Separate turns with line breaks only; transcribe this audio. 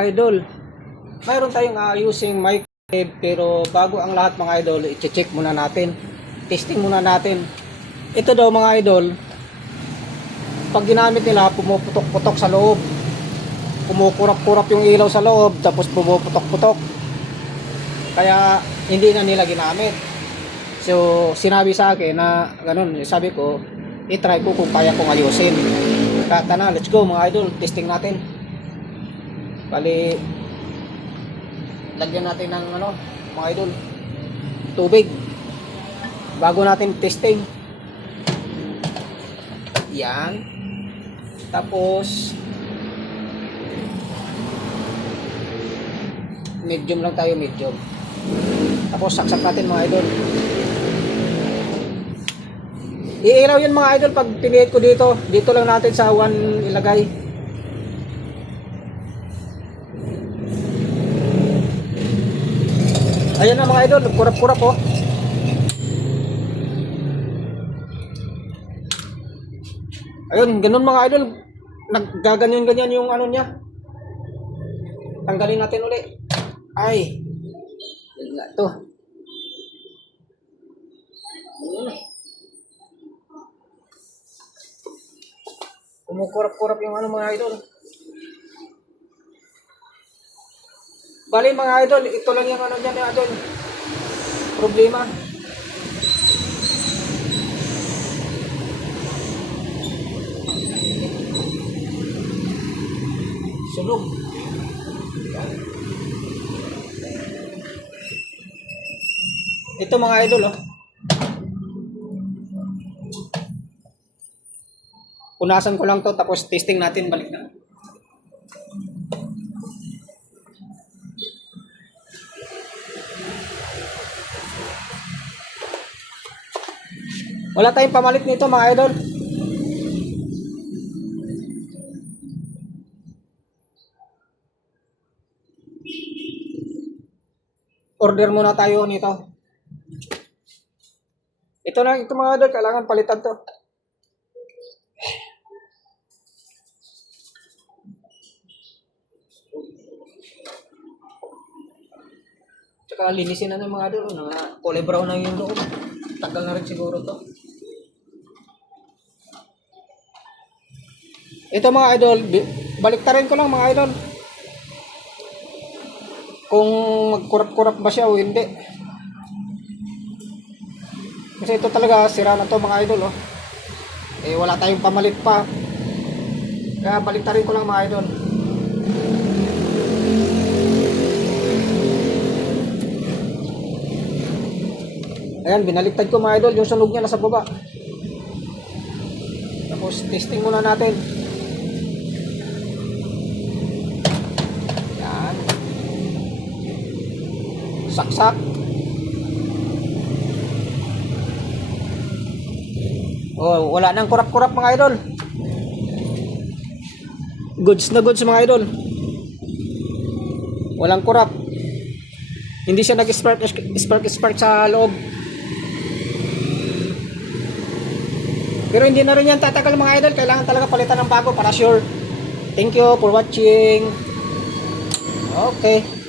idol. Mayroon tayong ayusing mic pero bago ang lahat mga idol, i-check muna natin. Testing muna natin. Ito daw mga idol, pag ginamit nila, pumuputok-putok sa loob. Kumukurap-kurap yung ilaw sa loob, tapos pumuputok-putok. Kaya hindi na nila ginamit. So, sinabi sa akin na ganun, sabi ko, i-try ko kung kaya kong ayusin. Kata na, let's go mga idol, testing natin. Bali, lagyan natin ng ano, mga idol, tubig. Bago natin testing. Yan. Tapos, medium lang tayo, medium. Tapos, saksak natin mga idol. Iilaw yun mga idol pag pinihit ko dito. Dito lang natin sa 1 ilagay. Ayan na mga idol, kurap-kurap oh. Ayun, ganun mga idol. Naggaganyan-ganyan yung ano niya. Tanggalin natin uli. Ay. Nga to. Hmm. Kumukurap-kurap yung ano mga idol. Bali mga idol, ito lang yung ano niya idol. Problema. Sunog. Ito mga idol oh. Punasan ko lang to tapos testing natin balik na. Wala tayong pamalit nito mga idol. Order muna tayo nito. Ito na, ito mga idol, kailangan palitan to. Tsaka linisin na ng mga idol, na kulay brown na yung loob. Tagal na rin siguro to. Ito mga idol, baliktarin ko lang mga idol. Kung magkurap-kurap ba siya o hindi. Kasi ito talaga, sira na to mga idol oh. Eh wala tayong pamalit pa. Kaya baliktarin ko lang mga idol. Ayan, binaliktad ko mga idol, yung sunog niya nasa baba. Tapos testing muna natin. Saksak. Oh, wala nang kurap-kurap mga idol. Goods na goods mga idol. Walang kurap. Hindi siya nag-spark spark spark sa loob. Pero hindi na rin yan tatagal mga idol. Kailangan talaga palitan ng bago para sure. Thank you for watching. Okay.